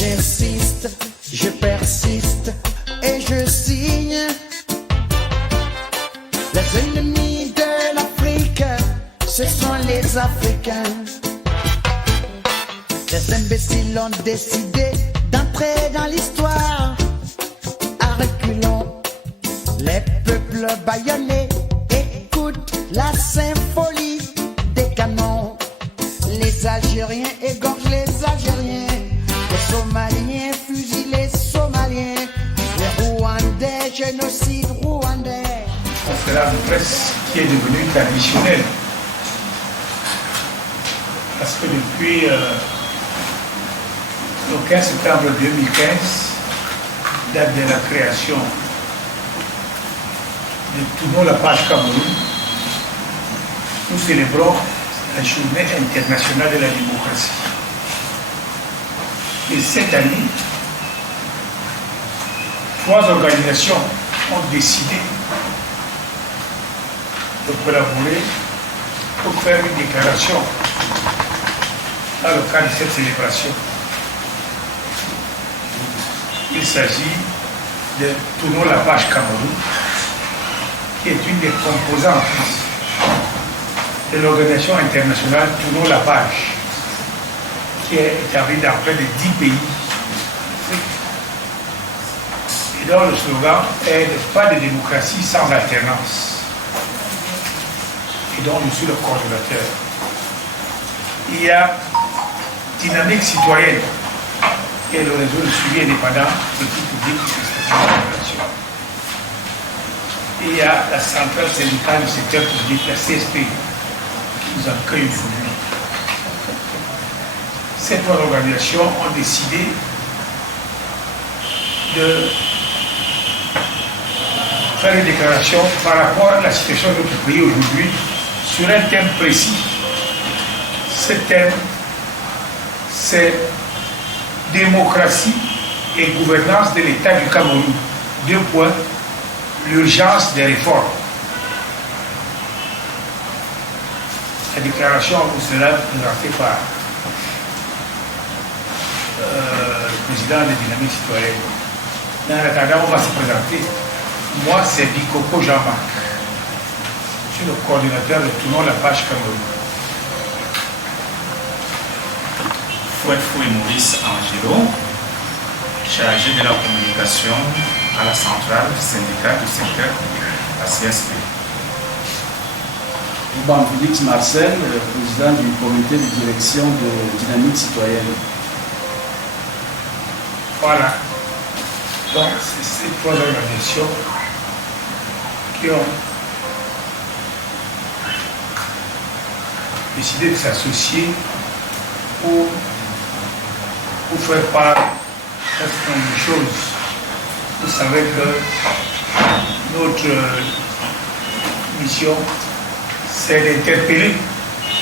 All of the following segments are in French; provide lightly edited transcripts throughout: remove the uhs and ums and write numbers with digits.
J'insiste, je persiste et je signe. Les ennemis de l'Afrique, ce sont les Africains. Les imbéciles ont décidé d'entrer dans l'histoire. À reculons, les peuples bâillonnés écoutent la symphonie des canons. Les Algériens égorgent les Algériens. Les Somaliens fusillent les Somaliens. Les Rwandais, génocide rwandais. Conférence de presse qui est devenue traditionnelle. Parce que depuis le 15 septembre 2015, date de la création de Tournons la page Cameroun, nous célébrons la journée internationale de la démocratie. Et cette année, 3 organisations ont décidé de collaborer pour faire une déclaration dans le cadre de cette célébration. Il s'agit de Tournons la page Cameroun, qui est une des composantes de l'organisation internationale Tournons la page, qui est établie dans près de 10 pays. Et dont le slogan est « Pas de démocratie sans alternance ». Et dont je suis le coordonnateur. Il y a Dynamique citoyenne, qui est le réseau de suivi indépendant de tout public qui se l'organisation. Il y a la centrale syndicale du secteur public, la CSP, qui nous accueille aujourd'hui. Ces 3 organisations ont décidé de faire une déclaration par rapport à la situation de notre pays aujourd'hui sur un thème précis. Ce thème, c'est démocratie et gouvernance de l'État du Cameroun. 2 points, l'urgence des réformes. La déclaration nous sera présentée par le président de Dynamique citoyenne. En attendant, on va se présenter. Moi, c'est Bikoko Jean-Marc. Je suis le coordinateur de Tournons la page Cameroun. Fouet Maurice Angelo, chargé de la communication à la centrale syndicale du secteur public, la CSP. Ban Félix Marcel, président du comité de direction de Dynamique citoyenne. Voilà. Donc, c'est ces 3 organisations qui ont décidé de s'associer pour faire part d'un certain nombre de choses. Vous savez que notre mission, c'est d'interpeller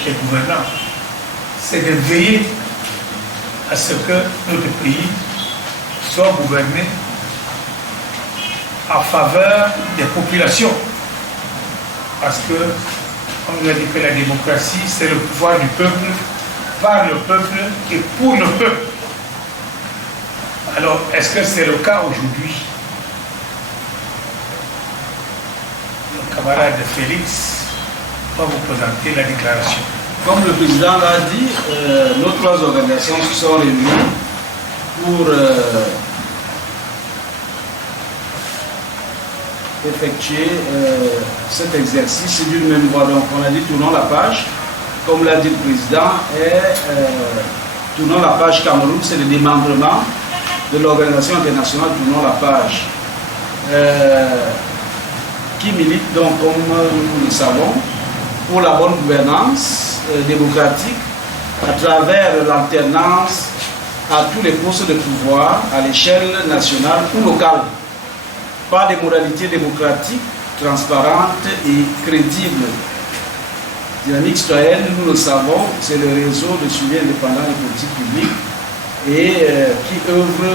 les gouvernants, c'est de veiller à ce que notre pays soit gouverné en faveur des populations. Parce que, comme je l'ai dit, que la démocratie, c'est le pouvoir du peuple, par le peuple et pour le peuple. Alors, est-ce que c'est le cas aujourd'hui? Le camarade Félix va vous présenter la déclaration. Comme le président l'a dit, nos 3 organisations se sont réunies pour effectuer cet exercice d'une même voie. Donc on a dit tournons la page, comme l'a dit le président, et tournons la page Cameroun, c'est le démembrement de l'organisation internationale Tournons la page, qui milite donc, comme nous le savons, pour la bonne gouvernance démocratique à travers l'alternance à tous les postes de pouvoir à l'échelle nationale ou locale, par des modalités démocratiques, transparentes et crédibles. Dynamique citoyenne, nous le savons, c'est le réseau de suivi indépendant des politiques publiques et qui œuvre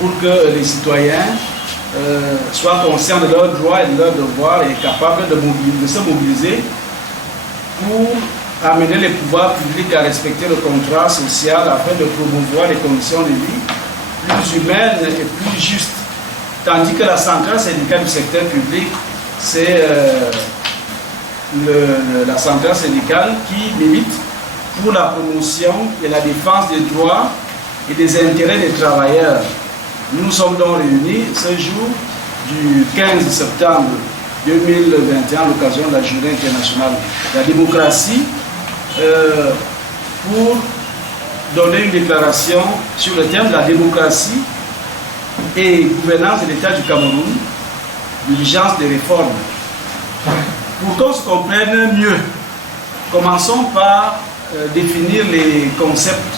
pour que les citoyens soient conscients de leurs droits et de leurs devoirs et capables de se mobiliser pour amener les pouvoirs publics à respecter le contrat social afin de promouvoir les conditions de vie plus humaines et plus justes. Tandis que la centrale syndicale du secteur public, c'est la centrale syndicale qui milite pour la promotion et la défense des droits et des intérêts des travailleurs. Nous sommes donc réunis ce jour du 15 septembre 2021 à l'occasion de la Journée internationale de la démocratie pour donner une déclaration sur le thème de la démocratie et gouvernance de l'État du Cameroun, l'urgence des réformes. Pour qu'on se comprenne mieux, commençons par définir les concepts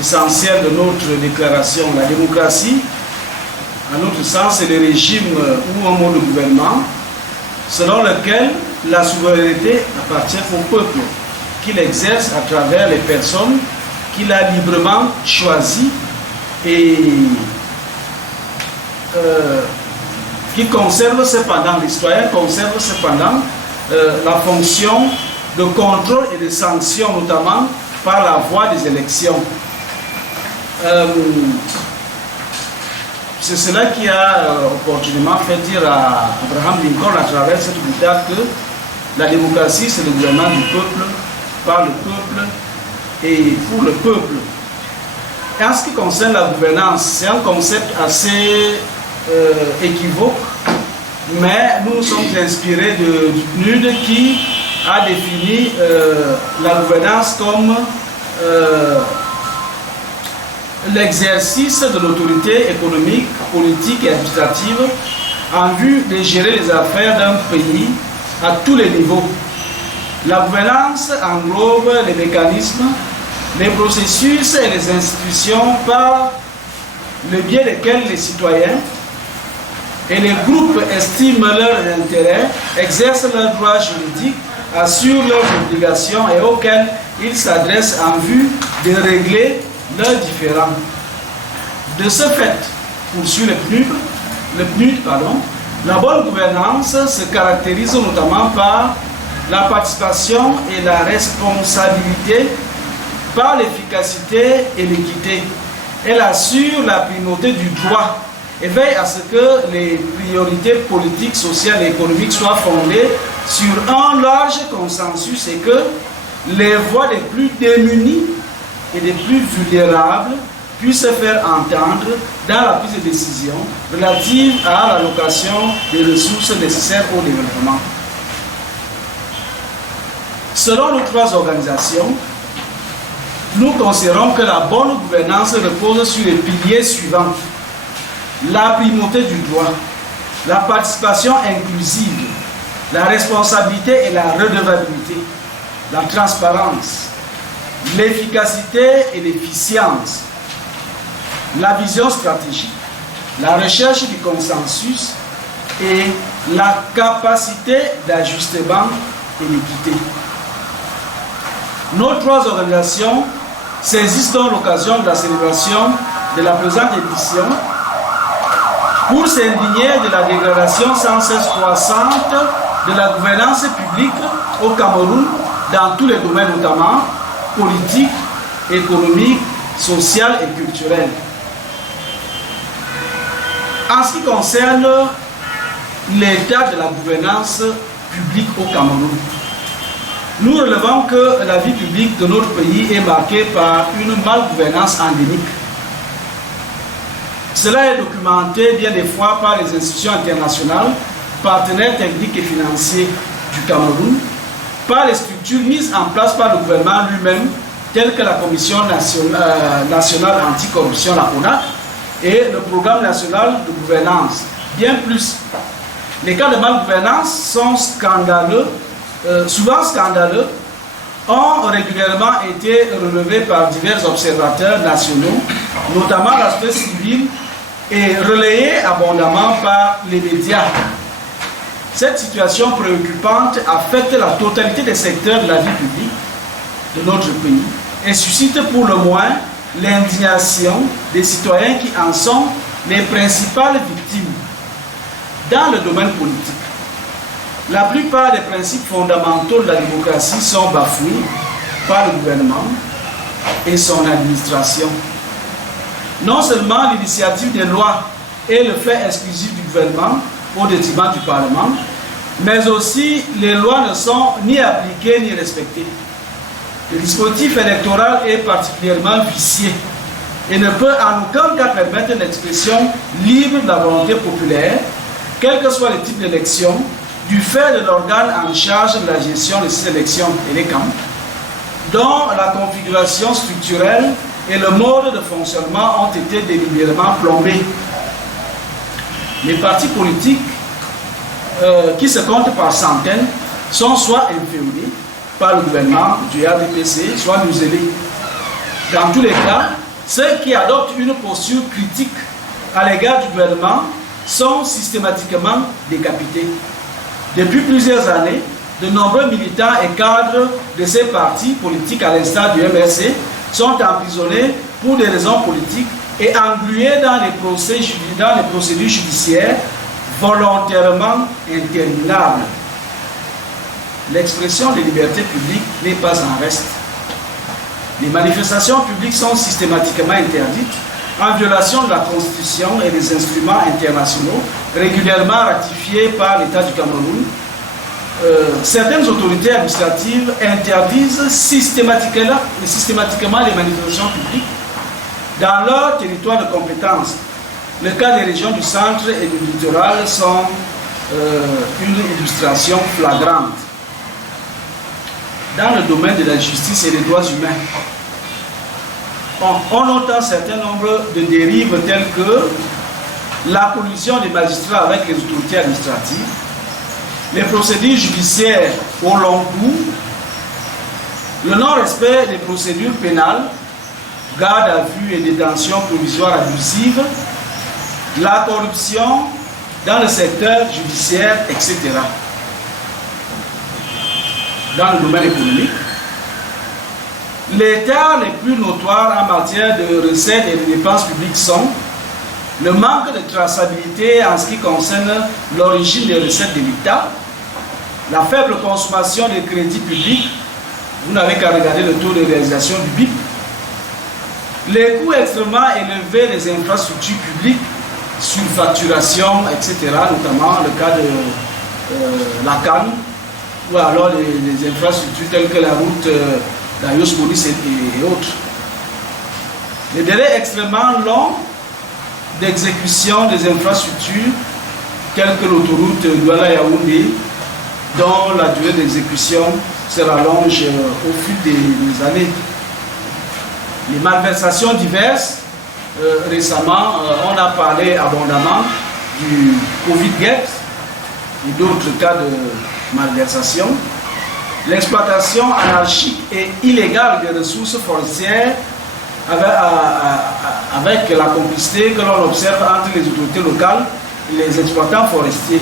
essentiels de notre déclaration. La démocratie, à notre sens, c'est le régime ou un mode de gouvernement selon lequel la souveraineté appartient au peuple, qu'il exerce à travers les personnes qu'il a librement choisies et qui conserve cependant, les citoyens conservent cependant la fonction de contrôle et de sanction, notamment par la voie des élections. C'est cela qui a opportunément fait dire à Abraham Lincoln à travers cette boutade que la démocratie, c'est le gouvernement du peuple, par le peuple et pour le peuple. Et en ce qui concerne la gouvernance, c'est un concept assez équivoque, mais nous nous sommes inspirés du PNUD qui a défini la gouvernance comme l'exercice de l'autorité économique, politique et administrative en vue de gérer les affaires d'un pays à tous les niveaux. La gouvernance englobe les mécanismes, les processus et les institutions par le biais desquels les citoyens et les groupes estiment leurs intérêts, exercent leurs droits juridiques, assurent leurs obligations et auxquels ils s'adressent en vue de régler leurs différends. De ce fait, poursuit le PNUD, la bonne gouvernance se caractérise notamment par la participation et la responsabilité, par l'efficacité et l'équité. Elle assure la primauté du droit et veille à ce que les priorités politiques, sociales et économiques soient fondées sur un large consensus et que les voix des plus démunis et des plus vulnérables puissent se faire entendre dans la prise de décision relative à l'allocation des ressources nécessaires au développement. Selon nos trois organisations, nous considérons que la bonne gouvernance repose sur les piliers suivants: la primauté du droit, la participation inclusive, la responsabilité et la redevabilité, la transparence, l'efficacité et l'efficience, la vision stratégique, la recherche du consensus et la capacité d'ajustement et l'équité. Nos trois organisations saisissent donc l'occasion de la célébration de la présente édition pour s'indigner de la dégradation sans cesse croissante de la gouvernance publique au Cameroun dans tous les domaines, notamment politique, économique, social et culturel. En ce qui concerne l'état de la gouvernance publique au Cameroun, nous relevons que la vie publique de notre pays est marquée par une malgouvernance endémique. Cela est documenté bien des fois par les institutions internationales, partenaires techniques et financiers du Cameroun, par les structures mises en place par le gouvernement lui-même, telles que la Commission nationale anticorruption, la CONAC, et le Programme national de gouvernance. Bien plus, les cas de malgouvernance sont scandaleux, souvent scandaleux, ont régulièrement été relevés par divers observateurs nationaux, notamment la société civile, et relayés abondamment par les médias. Cette situation préoccupante affecte la totalité des secteurs de la vie publique de notre pays et suscite pour le moins l'indignation des citoyens qui en sont les principales victimes. Dans le domaine politique, la plupart des principes fondamentaux de la démocratie sont bafoués par le gouvernement et son administration. Non seulement l'initiative des lois est le fait exclusif du gouvernement au détriment du Parlement, mais aussi les lois ne sont ni appliquées ni respectées. Le dispositif électoral est particulièrement vicié et ne peut en aucun cas permettre une expression libre de la volonté populaire, quel que soit le type d'élection, du fait de l'organe en charge de la gestion de ces élections et les camps, dont la configuration structurelle et le mode de fonctionnement ont été délibérément plombés. Les partis politiques qui se comptent par centaines sont soit inféodés par le gouvernement du RDPC, soit muselés. Dans tous les cas, ceux qui adoptent une posture critique à l'égard du gouvernement sont systématiquement décapités. Depuis plusieurs années, de nombreux militants et cadres de ces partis politiques, à l'instar du MRC, sont emprisonnés pour des raisons politiques et englués dans les procédures judiciaires volontairement interminables. L'expression des libertés publiques n'est pas en reste. Les manifestations publiques sont systématiquement interdites en violation de la Constitution et des instruments internationaux régulièrement ratifiés par l'État du Cameroun. Certaines autorités administratives interdisent systématiquement les manifestations publiques dans leur territoire de compétence. Le cas des régions du centre et du littoral sont une illustration flagrante. Dans le domaine de la justice et des droits humains, on note un certain nombre de dérives telles que la collusion des magistrats avec les autorités administratives, les procédures judiciaires au long cours, le non-respect des procédures pénales, garde à vue et détention provisoire abusive, la corruption dans le secteur judiciaire, etc. Dans le domaine économique, les états les plus notoires en matière de recettes et de dépenses publiques sont le manque de traçabilité en ce qui concerne l'origine des recettes de l'État, la faible consommation des crédits publics, vous n'avez qu'à regarder le taux de réalisation du BIP, les coûts extrêmement élevés des infrastructures publiques, surfacturation, etc., notamment le cas de la CAN, ou alors les infrastructures telles que la route d'Ayos Maurice et autres. Les délais extrêmement longs d'exécution des infrastructures telles que l'autoroute Douala-Yaoundé, dont la durée d'exécution se rallonge au fil des années. Les malversations diverses, récemment, on a parlé abondamment du Covid-Gate et d'autres cas de malversation. L'exploitation anarchique et illégale des ressources forestières avec la complicité que l'on observe entre les autorités locales et les exploitants forestiers.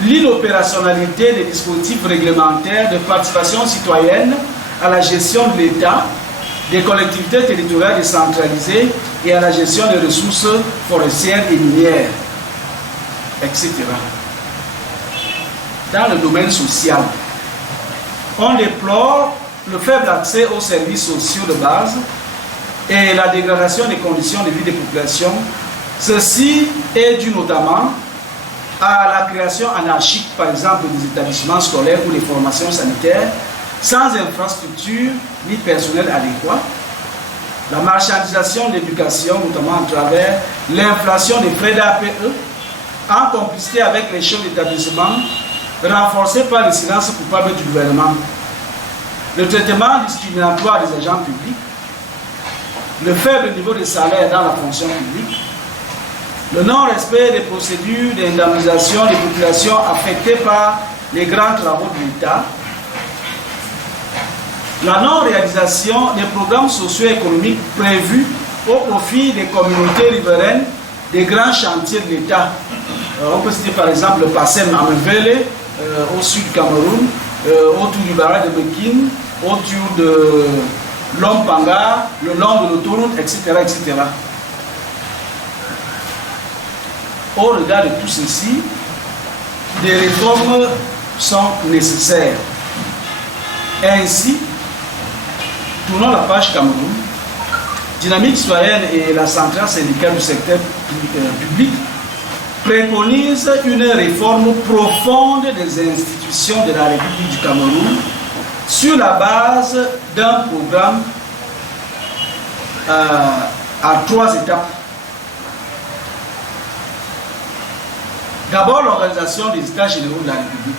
L'inopérationnalité des dispositifs réglementaires de participation citoyenne à la gestion de l'État, des collectivités territoriales décentralisées et à la gestion des ressources forestières et minières, etc. Dans le domaine social, on déplore le faible accès aux services sociaux de base et la dégradation des conditions de vie des populations. Ceci est dû notamment à la création anarchique, par exemple, des établissements scolaires ou des formations sanitaires, sans infrastructure ni personnel adéquat, la marchandisation de l'éducation, notamment à travers l'inflation des frais d'APE, en complicité avec les chefs d'établissement, renforcée par le silence coupable du gouvernement, le traitement discriminatoire des agents publics, le faible niveau de salaire dans la fonction publique, le non-respect des procédures d'indemnisation des populations affectées par les grands travaux de l'État, la non-réalisation des programmes socio-économiques prévus au profit des communautés riveraines des grands chantiers de l'État. On peut citer par exemple le PASSEM à Mvele, au sud du Cameroun, autour du barrage de Bekin, autour de Lompanga, le long de l'autoroute, etc., etc. Au regard de tout ceci, des réformes sont nécessaires. Ainsi, tournons la page Cameroun. Dynamique citoyenne et la centrale syndicale du secteur public préconisent une réforme profonde des institutions de la République du Cameroun sur la base d'un programme à 3 étapes. D'abord, l'organisation des États généraux de la République.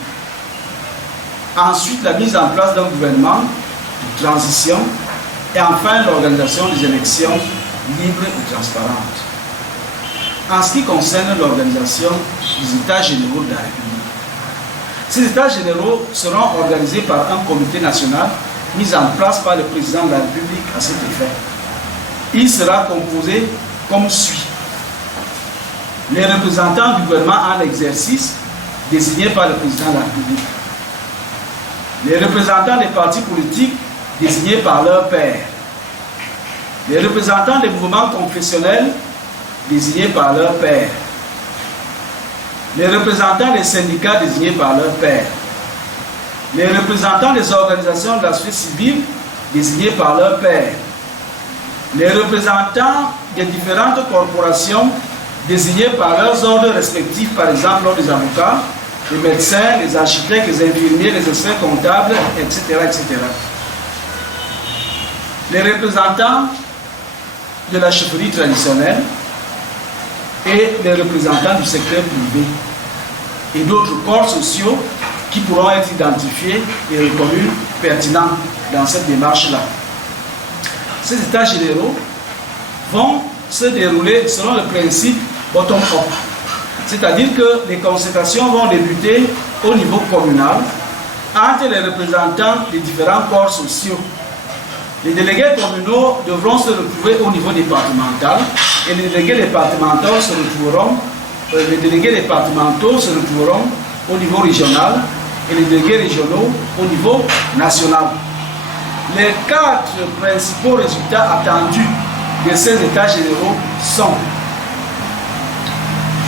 Ensuite, la mise en place d'un gouvernement de transition. Et enfin, l'organisation des élections libres et transparentes. En ce qui concerne l'organisation des États généraux de la République, ces États généraux seront organisés par un comité national mis en place par le président de la République à cet effet. Il sera composé comme suit. Les représentants du gouvernement en exercice désignés par le président de la République. Les représentants des partis politiques désignés par leurs pairs. Les représentants des mouvements confessionnels désignés par leurs pairs. Les représentants des syndicats désignés par leurs pairs. Les représentants des organisations de la société civile désignés par leurs pairs. Les représentants des différentes corporations désignés par leurs ordres respectifs, par exemple les avocats, les médecins, les architectes, les infirmiers, les experts comptables, etc., etc. Les représentants de la chefferie traditionnelle et les représentants du secteur privé et d'autres corps sociaux qui pourront être identifiés et reconnus pertinents dans cette démarche-là. Ces états généraux vont se dérouler selon le principe bottom-up, c'est-à-dire que les concertations vont débuter au niveau communal entre les représentants des différents corps sociaux. Les délégués communaux devront se retrouver au niveau départemental et les délégués départementaux se retrouveront au niveau régional et les délégués régionaux au niveau national. Les 4 principaux résultats attendus de ces états généraux sont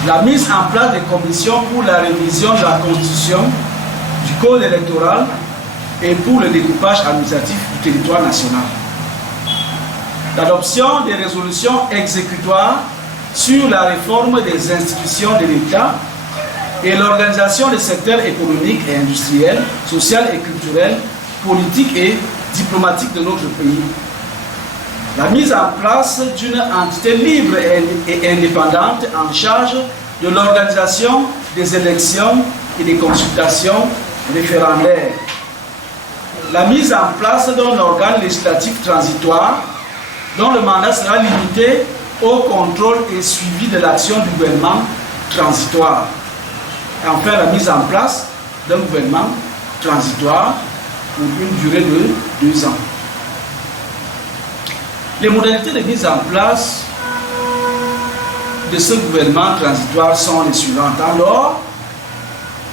la mise en place des commissions pour la révision de la Constitution, du Code électoral et pour le découpage administratif du territoire national. L'adoption des résolutions exécutoires sur la réforme des institutions de l'État et l'organisation des secteurs économiques et industriels, social et culturel, politique et diplomatique de notre pays. La mise en place d'une entité libre et indépendante en charge de l'organisation des élections et des consultations référendaires. La mise en place d'un organe législatif transitoire dont le mandat sera limité au contrôle et suivi de l'action du gouvernement transitoire. Et enfin, la mise en place d'un gouvernement transitoire pour une durée de 2 ans. Les modalités de mise en place de ce gouvernement transitoire sont les suivantes. Alors,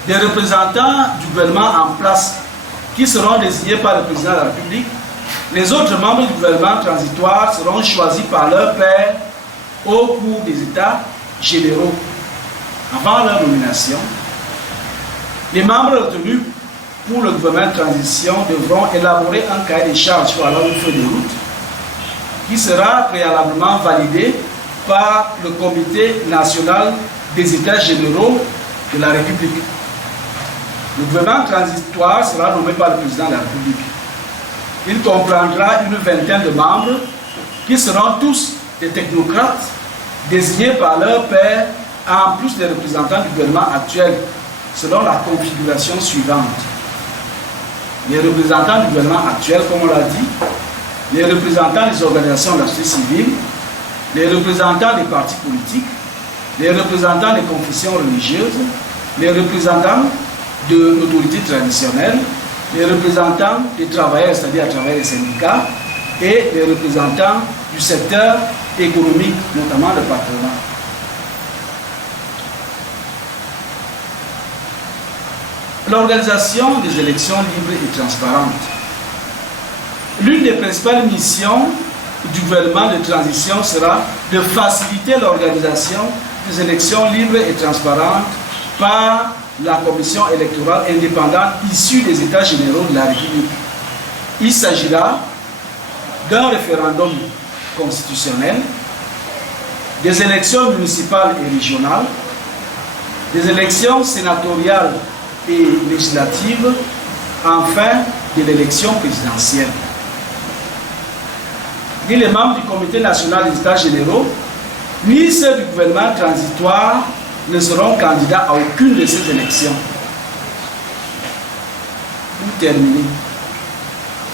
des représentants du gouvernement en place qui seront désignés par le président de la République. Les autres membres du gouvernement transitoire seront choisis par leurs pairs au cours des états généraux. Avant leur nomination, les membres retenus pour le gouvernement de transition devront élaborer un cahier de charges ou alors une feuille de route qui sera préalablement validé par le Comité national des États généraux de la République. Le gouvernement transitoire sera nommé par le président de la République. Il comprendra une vingtaine de membres qui seront tous des technocrates désignés par leurs pairs en plus des représentants du gouvernement actuel selon la configuration suivante. Les représentants du gouvernement actuel, comme on l'a dit, les représentants des organisations de la société civile, les représentants des partis politiques, les représentants des confessions religieuses, les représentants de l'autorité traditionnelle, les représentants des travailleurs, c'est-à-dire à travers les syndicats, et les représentants du secteur économique, notamment le patronat. L'organisation des élections libres et transparentes. L'une des principales missions du gouvernement de transition sera de faciliter l'organisation des élections libres et transparentes par la commission électorale indépendante issue des États généraux de la République. Il s'agira d'un référendum constitutionnel, des élections municipales et régionales, des élections sénatoriales et législatives, enfin de l'élection présidentielle. Ni les membres du Comité national des États généraux, ni ceux du gouvernement transitoire ne seront candidats à aucune de ces élections. Pour terminer,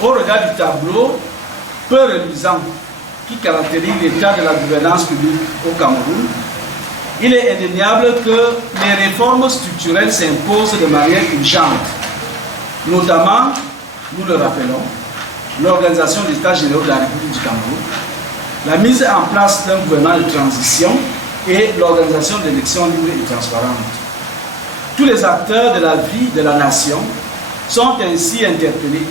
au regard du tableau peu reluisant qui caractérise l'état de la gouvernance publique au Cameroun, il est indéniable que les réformes structurelles s'imposent de manière urgente, notamment, nous le rappelons, l'organisation des États généraux de la République du Cameroun, la mise en place d'un gouvernement de transition et l'organisation d'élections libres et transparentes. Tous les acteurs de la vie de la nation sont ainsi interpellés,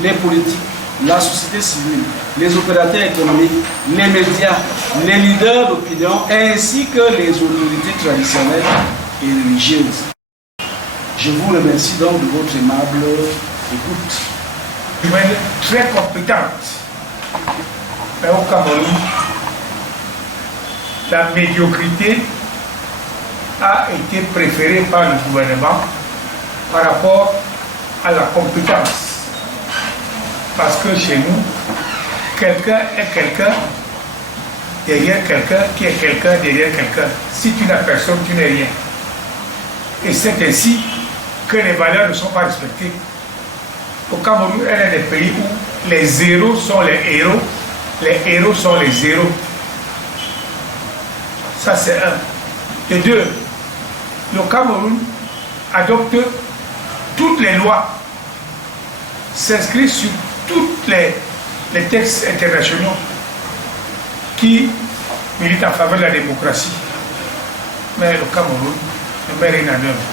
les politiques, la société civile, les opérateurs économiques, les médias, les leaders d'opinion, ainsi que les autorités traditionnelles et religieuses. Je vous remercie donc de votre aimable écoute. Humaine très compétente. Mais au Cameroun, la médiocrité a été préférée par le gouvernement par rapport à la compétence. Parce que chez nous, quelqu'un est quelqu'un derrière quelqu'un qui est quelqu'un derrière quelqu'un. Si tu n'as personne, tu n'es rien. Et c'est ainsi que les valeurs ne sont pas respectées. Au Cameroun, elle est des pays où les zéros sont les héros sont les zéros. Ça, c'est un. Et deux, le Cameroun adopte toutes les lois, s'inscrit sur tous les textes internationaux qui militent en faveur de la démocratie. Mais le Cameroun ne met rien en œuvre.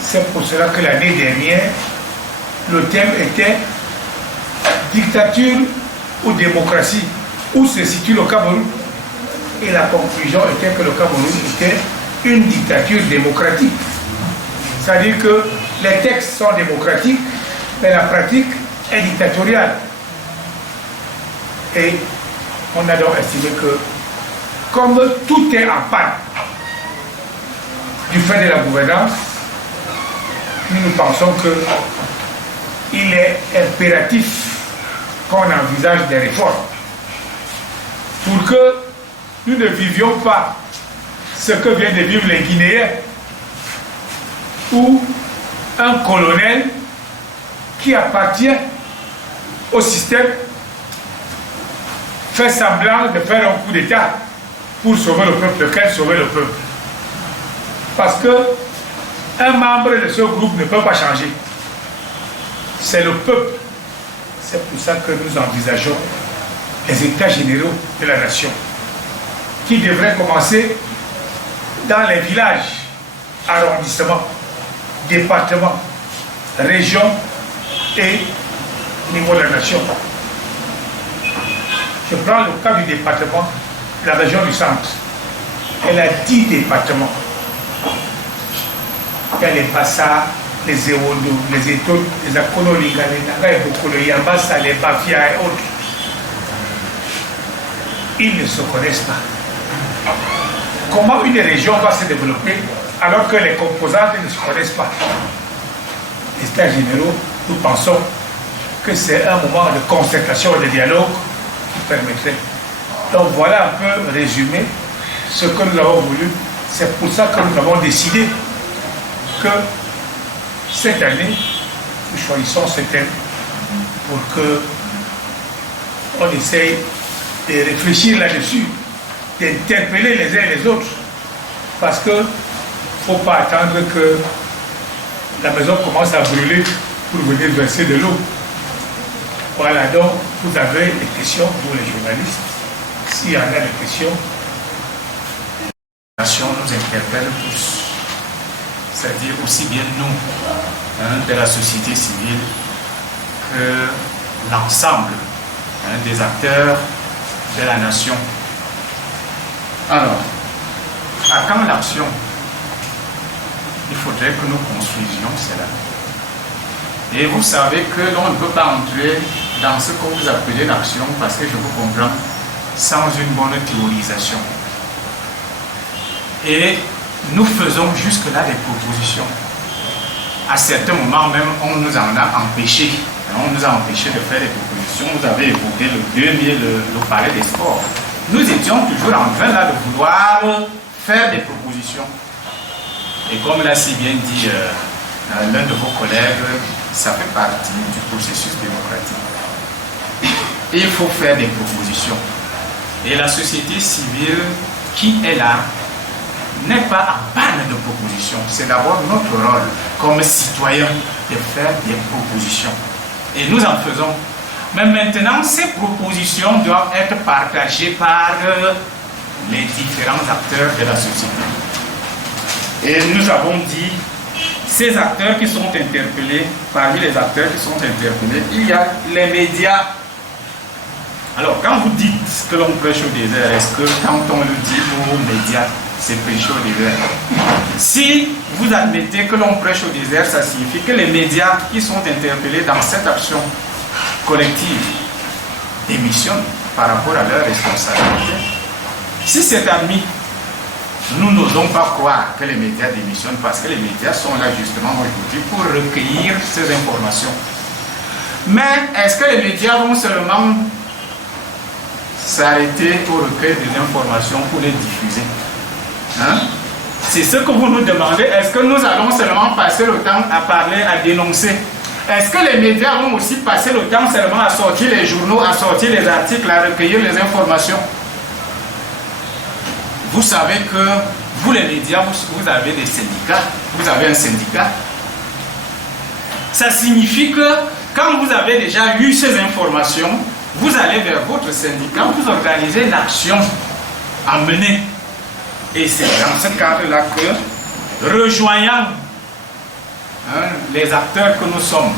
C'est pour cela que l'année dernière, le thème était dictature ou démocratie. Où se situe le Cameroun? Et la conclusion était que le Cameroun était une dictature démocratique. C'est-à-dire que les textes sont démocratiques, mais la pratique est dictatoriale. Et on a donc estimé que, comme tout est en panne du fait de la gouvernance, nous pensons qu'il est impératif qu'on envisage des réformes pour que nous ne vivions pas ce que viennent de vivre les Guinéens, où un colonel qui appartient au système fait semblant de faire un coup d'État pour sauver le peuple. Lequel sauver le peuple? Parce que un membre de ce groupe ne peut pas changer. C'est le peuple. C'est pour ça que nous envisageons les États généraux de la nation, qui devraient commencer dans les villages, arrondissements, départements, régions et niveau de la nation. Je prends le cas du département, de la région du centre. Elle a 10 départements. Il y a les Bassa, les Ewodo, les Eto, les Akonolinga, les Naga et Bokolo, les Yambassa, les Bafia et autres. Ils ne se connaissent pas. Comment une région va se développer alors que les composantes ne se connaissent pas? Les États généraux, nous pensons que c'est un moment de concertation et de dialogue qui permettrait. Donc voilà un peu résumé ce que nous avons voulu. C'est pour ça que nous avons décidé que cette année, nous choisissons ce thème pour que on essaye de réfléchir là-dessus, d'interpeller les uns et les autres. Parce qu'il ne faut pas attendre que la maison commence à brûler pour venir verser de l'eau. Voilà, donc vous avez des questions, vous les journalistes. S'il y en a des questions. La nation nous interpelle tous. C'est-à-dire aussi bien nous, de la société civile, que l'ensemble des acteurs de la nation. Alors, à quand l'action? il faudrait que nous construisions cela. Et vous savez que l'on ne peut pas entrer dans ce que vous appelez l'action, parce que je vous comprends, sans une bonne théorisation. Et nous faisons jusque-là des propositions. À certains moments même, on nous en a empêché. On nous a empêché de faire des propositions. Vous avez évoqué le palais des sports. Nous étions toujours en train là de vouloir faire des propositions. Et comme l'a si bien dit l'un de vos collègues, ça fait partie du processus démocratique. Il faut faire des propositions. Et la société civile qui est là n'est pas en panne de propositions. C'est d'abord notre rôle comme citoyen de faire des propositions. Et nous en faisons. Mais maintenant, ces propositions doivent être partagées par les différents acteurs de la société. Et nous avons dit, ces acteurs qui sont interpellés, parmi les acteurs qui sont interpellés, il y a les médias. Alors, quand vous dites que l'on prêche au désert, est-ce que quand on le dit aux médias, c'est prêcher au désert? Si vous admettez que l'on prêche au désert, ça signifie que les médias qui sont interpellés dans cette action collective démissionnent par rapport à leur responsabilité. Si c'est admis, nous n'osons pas croire que les médias démissionnent, parce que les médias sont là justement aujourd'hui pour recueillir ces informations. Mais est-ce que les médias vont seulement s'arrêter au recueil des informations pour les diffuser? C'est ce que vous nous demandez. Est-ce que nous allons seulement passer le temps à parler, à dénoncer? Est-ce que les médias vont aussi passer le temps seulement à sortir les journaux, à sortir les articles, à recueillir les informations? Vous savez que vous les médias, vous avez des syndicats, vous avez un syndicat. Ça signifie que quand vous avez déjà eu ces informations, vous allez vers votre syndicat, vous organisez l'action à mener. Et c'est dans ce cadre-là que, rejoignant les acteurs que nous sommes,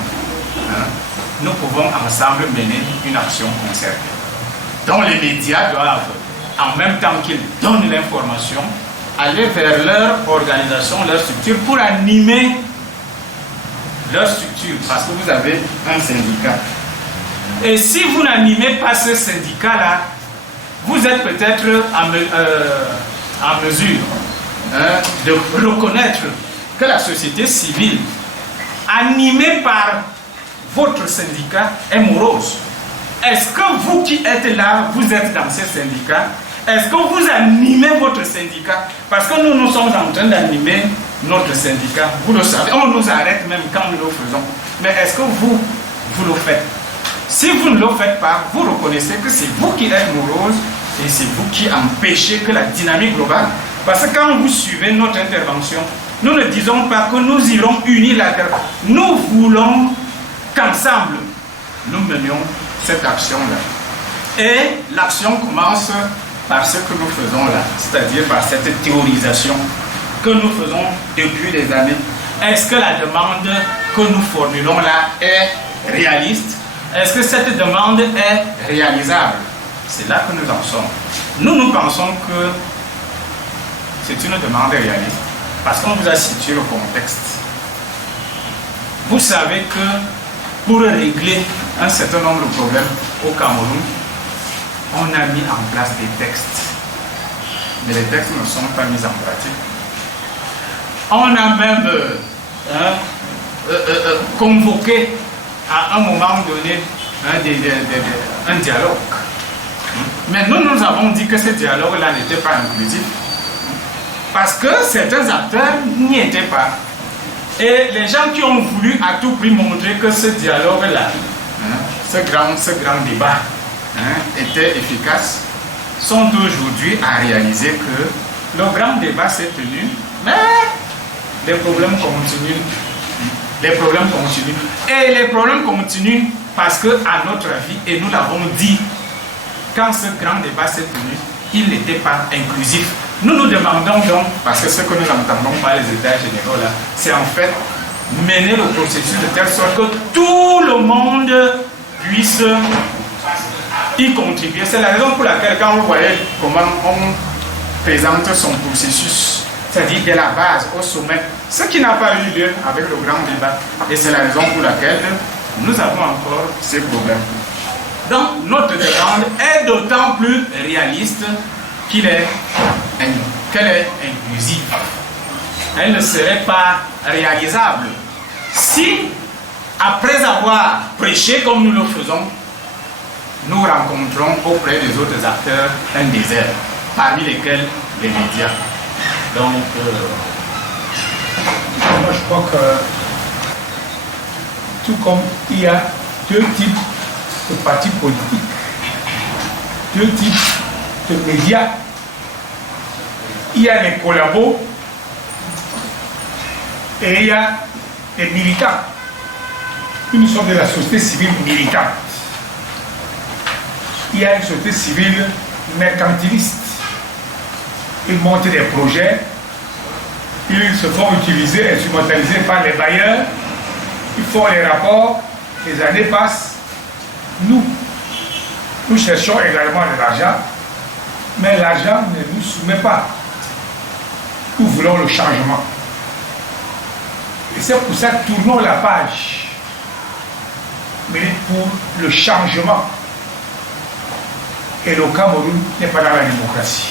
nous pouvons ensemble mener une action concertée. Donc les médias doivent, en même temps qu'ils donnent l'information, aller vers leur organisation, leur structure, pour animer leur structure, parce que vous avez un syndicat. Et si vous n'animez pas ce syndicat-là, vous êtes peut-être en mesure de reconnaître que la société civile, animée par votre syndicat, est morose. Est-ce que vous qui êtes là, vous êtes dans ce syndicat? Est-ce que vous animez votre syndicat? Parce que nous sommes en train d'animer notre syndicat. Vous le savez, on nous arrête même quand nous le faisons. Mais est-ce que vous le faites? Si vous ne le faites pas, vous reconnaissez que c'est vous qui êtes morose et c'est vous qui empêchez que la dynamique globale. Parce que quand vous suivez notre intervention, nous ne disons pas que nous irons unilatéralement. Nous voulons qu'ensemble, nous menions cette action-là. Et l'action commence par ce que nous faisons là, c'est-à-dire par cette théorisation que nous faisons depuis des années. Est-ce que la demande que nous formulons là est réaliste? Est-ce que cette demande est réalisable? C'est là que nous en sommes. Nous pensons que c'est une demande réaliste parce qu'on vous a situé le contexte. Vous savez que pour régler un certain nombre de problèmes au Cameroun, on a mis en place des textes. Mais les textes ne sont pas mis en pratique. On a même convoqué à un moment donné un dialogue. Mais nous avons dit que ce dialogue-là n'était pas inclusif. Parce que certains acteurs n'y étaient pas. Et les gens qui ont voulu à tout prix montrer que ce dialogue-là, ce grand débat était efficace, sont aujourd'hui à réaliser que le grand débat s'est tenu, mais les problèmes continuent. Les problèmes continuent. Et les problèmes continuent parce que, à notre avis, et nous l'avons dit, quand ce grand débat s'est tenu, il n'était pas inclusif. Nous nous demandons donc, parce que ce que nous entendons par les États généraux là, c'est en fait mener le processus de telle sorte que tout le monde puisse y contribuer. C'est la raison pour laquelle quand vous voyez comment on présente son processus c'est-à-dire de la base au sommet, ce qui n'a pas eu lieu avec le grand débat. Et c'est la raison pour laquelle nous avons encore ces problèmes. Donc, notre demande est d'autant plus réaliste qu'elle est inclusive. Elle ne serait pas réalisable si, après avoir prêché comme nous le faisons, nous rencontrons auprès des autres acteurs un désert, parmi lesquels les médias. Donc, moi je crois que tout comme il y a deux types de partis politiques, deux types de médias, il y a les collabos et il y a les militants. Nous sommes de la société civile militante. Il y a une société civile mercantiliste. Ils montent des projets, ils se font utiliser, instrumentaliser par les bailleurs, ils font les rapports, les années passent. Nous cherchons également de l'argent, mais l'argent ne nous soumet pas. Nous voulons le changement. Et c'est pour ça que tournons la page. Mais pour le changement. Et le Cameroun n'est pas dans la démocratie.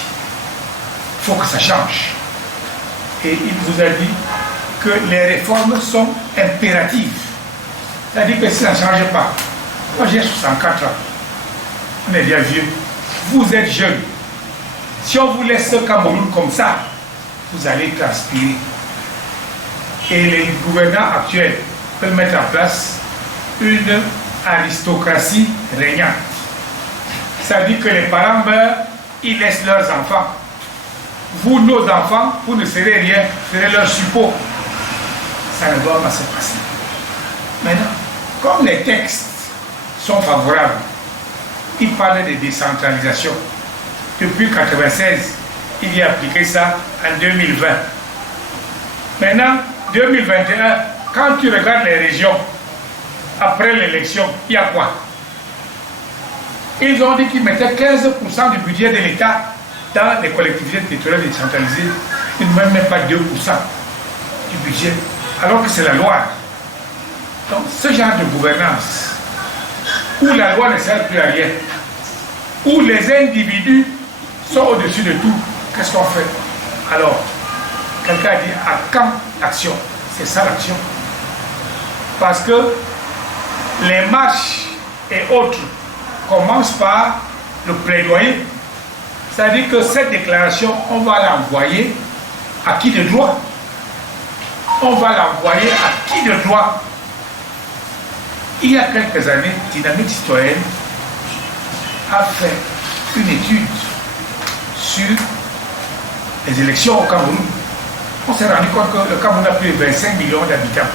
Il faut que ça change. Et il vous a dit que les réformes sont impératives. C'est-à-dire que si ça ne change pas, moi j'ai 64 ans, on est bien vieux, vous êtes jeune. Si on vous laisse le Cameroun comme ça, vous allez transpirer. Et les gouvernants actuels peuvent mettre en place une aristocratie régnante. Ça veut dire que les parents meurent, ils laissent leurs enfants. Vous, nos enfants, vous ne serez rien, vous serez leur suppôt. Ça ne doit pas se passer. Maintenant, comme les textes sont favorables, ils parlent de décentralisation. Depuis 1996, il y a appliqué ça en 2020. Maintenant, 2021, quand tu regardes les régions, après l'élection, il y a quoi? Ils ont dit qu'ils mettaient 15% du budget de l'État dans les collectivités territoriales décentralisées. Ils ne mettent même pas 2% du budget, alors que c'est la loi. Donc, ce genre de gouvernance, où la loi ne sert plus à rien, où les individus sont au-dessus de tout, qu'est-ce qu'on fait? Alors, quelqu'un a dit, à quand l'action? C'est ça l'action. Parce que les marches et autres commencent par le plaidoyer. C'est-à-dire que cette déclaration, on va l'envoyer à qui de droit? On va l'envoyer à qui de droit? Il y a quelques années, Dynamique Citoyenne a fait une étude sur les élections au Cameroun. On s'est rendu compte que le Cameroun a plus de 25 millions d'habitants.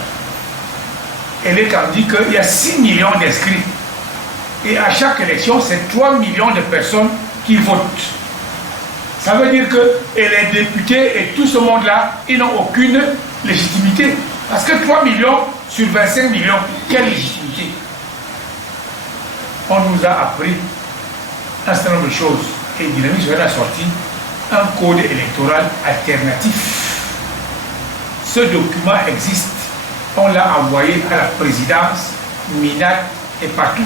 Et les Cameroun dit qu'il y a 6 millions d'inscrits. Et à chaque élection, c'est 3 millions de personnes qui votent. Ça veut dire que les députés et tout ce monde-là, ils n'ont aucune légitimité. Parce que 3 millions sur 25 millions, quelle légitimité? On nous a appris un certain nombre de choses. Et Dynamique Citoyenne a sorti un code électoral alternatif. Ce document existe. On l'a envoyé à la présidence, MINAC et partout.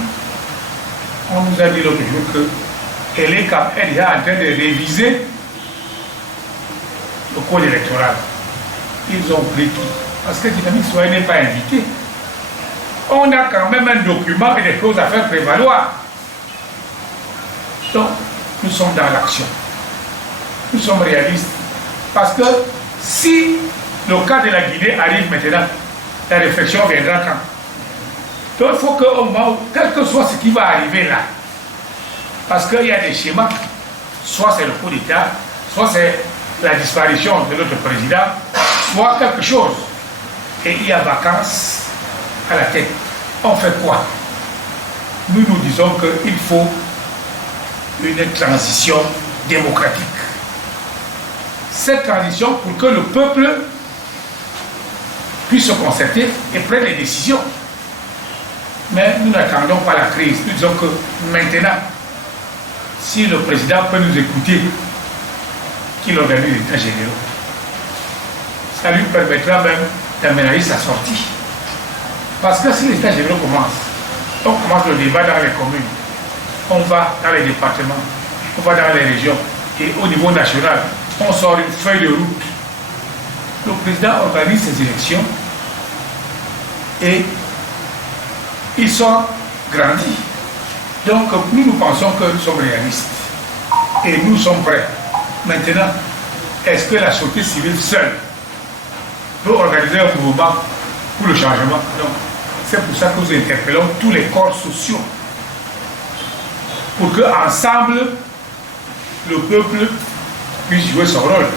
On nous a dit l'autre jour qu'elle est déjà en train de réviser le code électoral. Ils ont pris tout. Parce que Dynamique Citoyenne n'est pas invité. On a quand même un document et des choses à faire prévaloir. Donc, nous sommes dans l'action. Nous sommes réalistes. Parce que si le cas de la Guinée arrive maintenant, la réflexion viendra quand? Donc il faut qu'au moment, quel que soit ce qui va arriver là, parce qu'il y a des schémas, soit c'est le coup d'État, soit c'est la disparition de notre président, soit quelque chose. Et il y a vacances à la tête. On fait quoi? Nous nous disons qu'il faut une transition démocratique. Cette transition pour que le peuple puisse se concerter et prendre les décisions. Mais nous n'attendons pas la crise. Nous disons que maintenant, si le président peut nous écouter, qu'il organise les états généraux. ça lui permettra même d'aménager sa sortie. Parce que si les états généraux commencent, on commence le débat dans les communes, on va dans les départements, on va dans les régions, et au niveau national, on sort une feuille de route. Le président organise ses élections et ils sont grandis. Donc nous pensons que nous sommes réalistes et nous sommes prêts. Maintenant, est-ce que la société civile seule peut organiser un mouvement pour le changement? Non. C'est pour ça que nous interpellons tous les corps sociaux pour qu'ensemble, le peuple puisse jouer son rôle.